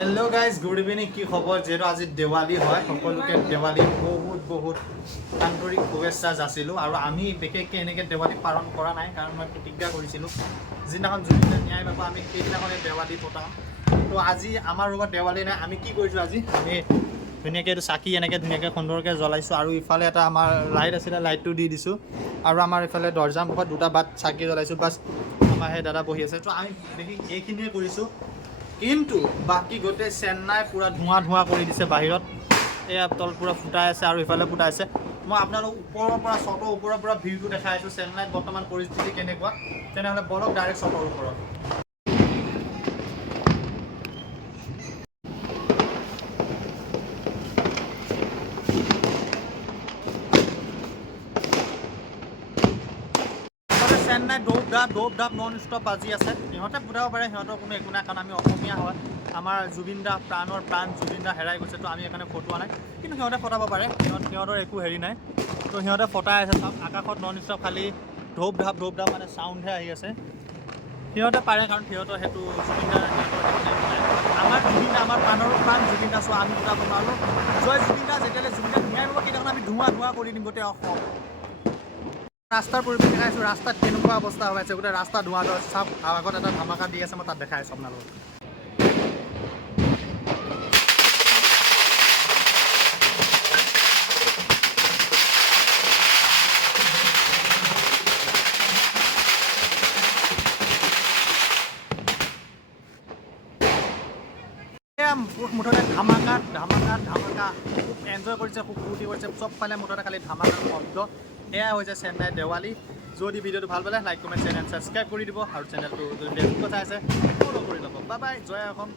Hello guys good evening की खबर जेहेतु आज देवाली है सकलोके देवाली बहुत बहुत आंतरिक शुभेच्छा जाचिलो और आमी विशेषके एनेके देवाली पालन करा ना कारण मैं प्रतिज्ञा करिसिलो जिदिनाखन जुबिन न्याय पाब आमी সেইদিনাখনে देवाली पताम तो आज आमार रूमत देवाली ना आमी कि करिसो आज आमी धुनियाके चाकी एनेके धुनियाके सुंदरके जलाइसो और इफाले एटा आमार लाइट आছিলে लाइटটো দি দিছো और आमार इफाले दरजा मुखत दुटा बात चाकी जलाइसो बस आमार हे दादा बहि আছে तो आमी देखि এইখিনিয়ে কৰিছো किन्तु बाकी गोटे चेन्नाई पूरा धुआं धुआं कर दी बाहर एया तल पूरा फुटाई आसे और इफाले फुटाई आसे मैं आपनों ऊपर शटर ऊपर भिउ देखा चेन्नाई बर्तमान परिस्थिति केनेकुवा तेनेह'ले बलक डायरेक्ट शटर ऊपर चेन्नाई डोप डाप नन स्टप बाजी आसे इहते फुटाब पारे सिहतर कोनो एकো নাই कारण आमी অসমীয়া হয় आमार जुबिन दा प्राणर प्राण जुबिन दा हेराई गई तो आमी एखाने फटुआ ना कि सिहते फटाब पारे सिहतर एको हेरी ना तो सिहते फटाई आसे सब आकाशत नन स्टप खाली ढोप ढाप माने साउंडहे आहि आसे सिहते पारे कारण सिहतर हेतु जुबिन दा आमार जुबिन दा आमार प्राणर प्राण जुबिन दा सो आमी फटाब नारो जय जुबिन दा जेतेले जुबिन दा न्याय पाब केइटाखन आमी धुआ धुआ करि दिम गोटे অসম रास्तार परिवेश देखाइছোঁ रास्तात केनेকুৱা অৱস্থা হৈ আছে গোটেই ৰাস্তা ধোঁৱা ধোঁৱা চাপ আগত এটা ধামাকা দি আছে মই তাত দেখাই আছোঁ আপোনালোকক मुठते धामाका खूब एन्जय কৰিছে खूब फूर्ति কৰিছে सबफाले मुठते खाली धामाकार शब्द एया হৈছে চেন্নাই देवाली যদি ভিডিওটো ভাল পালে like comment share and subscribe কৰি দিব আৰু চেনেলটো যদি ফেচবুকত চাই আছে ফলো কৰি ল'ব বাই বাই জয় অসম।